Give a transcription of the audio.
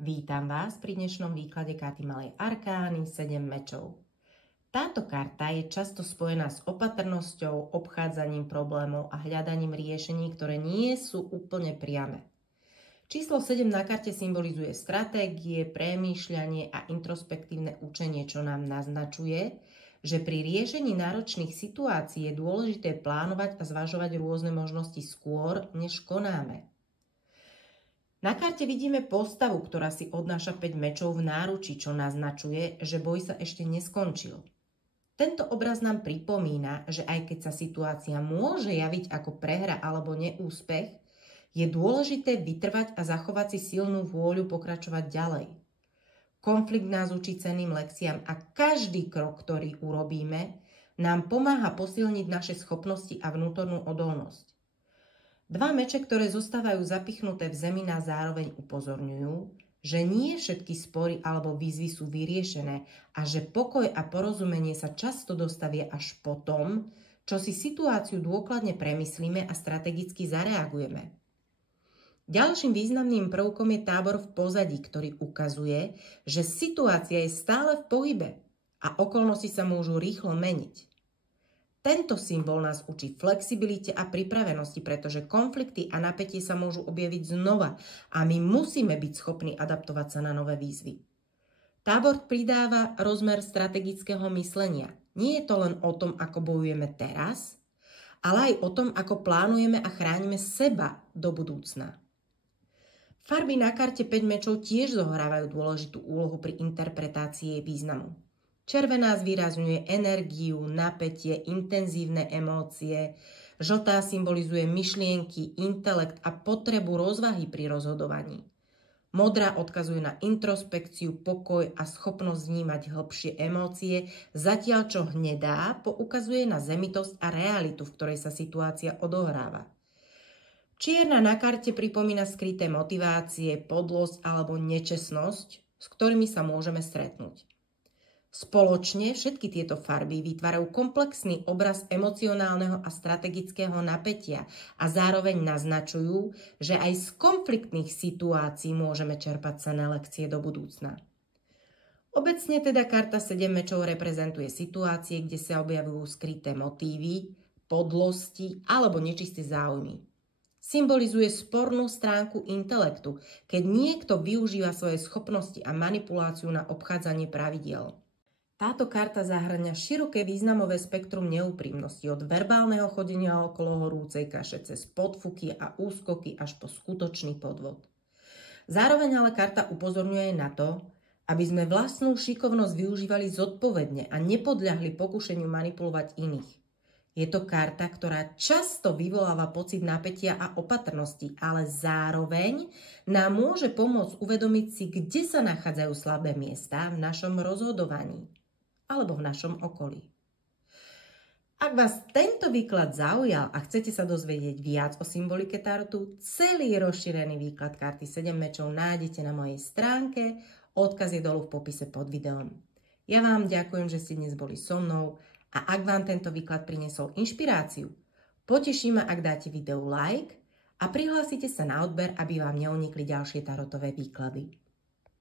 Vítam vás pri dnešnom výklade karty Malej arkány 7 mečov. Táto karta je často spojená s opatrnosťou, obchádzaním problémov a hľadaním riešení, ktoré nie sú úplne priame. Číslo 7 na karte symbolizuje stratégie, premýšľanie a introspektívne učenie, čo nám naznačuje, že pri riešení náročných situácií je dôležité plánovať a zvažovať rôzne možnosti skôr, než konáme. Na karte vidíme postavu, ktorá si odnáša 5 mečov v náručí, čo naznačuje, že boj sa ešte neskončil. Tento obraz nám pripomína, že aj keď sa situácia môže javiť ako prehra alebo neúspech, je dôležité vytrvať a zachovať si silnú vôľu pokračovať ďalej. Konflikt nás učí cenným lekciám a každý krok, ktorý urobíme, nám pomáha posilniť naše schopnosti a vnútornú odolnosť. Dva meče, ktoré zostávajú zapichnuté v zemi, nás zároveň upozorňujú, že nie všetky spory alebo výzvy sú vyriešené a že pokoj a porozumenie sa často dostavia až potom, čo si situáciu dôkladne premyslíme a strategicky zareagujeme. Ďalším významným prvkom je tábor v pozadí, ktorý ukazuje, že situácia je stále v pohybe a okolnosti sa môžu rýchlo meniť. Tento symbol nás učí flexibilite a pripravenosti, pretože konflikty a napätie sa môžu objaviť znova a my musíme byť schopní adaptovať sa na nové výzvy. Tábor pridáva rozmer strategického myslenia. Nie je to len o tom, ako bojujeme teraz, ale aj o tom, ako plánujeme a chránime seba do budúcna. Farby na karte 5 mečov tiež zohrávajú dôležitú úlohu pri interpretácii jej významu. Červená zvýrazňuje energiu, napätie, intenzívne emócie. Žltá symbolizuje myšlienky, intelekt a potrebu rozvahy pri rozhodovaní. Modrá odkazuje na introspekciu, pokoj a schopnosť vnímať hlbšie emócie, zatiaľ čo hnedá poukazuje na zemitosť a realitu, v ktorej sa situácia odohráva. Čierna na karte pripomína skryté motivácie, podlosť alebo nečestnosť, s ktorými sa môžeme stretnúť. Spoločne všetky tieto farby vytvárajú komplexný obraz emocionálneho a strategického napätia a zároveň naznačujú, že aj z konfliktných situácií môžeme čerpať cenné lekcie do budúcna. Obecne teda karta 7 mečov reprezentuje situácie, kde sa objavujú skryté motívy, podlosti alebo nečisté záujmy. Symbolizuje spornú stránku intelektu, keď niekto využíva svoje schopnosti a manipuláciu na obchádzanie pravidiel. Táto karta zahŕňa široké významové spektrum neúprimnosti od verbálneho chodenia okolo horúcej kaše cez podfuky a úskoky až po skutočný podvod. Zároveň ale karta upozorňuje na to, aby sme vlastnú šikovnosť využívali zodpovedne a nepodľahli pokušeniu manipulovať iných. Je to karta, ktorá často vyvoláva pocit napätia a opatrnosti, ale zároveň nám môže pomôcť uvedomiť si, kde sa nachádzajú slabé miesta v našom rozhodovaní alebo v našom okolí. Ak vás tento výklad zaujal a chcete sa dozvedieť viac o symbolike tarotu, celý rozšírený výklad karty 7 mečov nájdete na mojej stránke, odkaz je dolu v popise pod videom. Ja vám ďakujem, že ste dnes boli so mnou a ak vám tento výklad priniesol inšpiráciu, poteší ma, ak dáte videu like a prihlásite sa na odber, aby vám neunikli ďalšie tarotové výklady.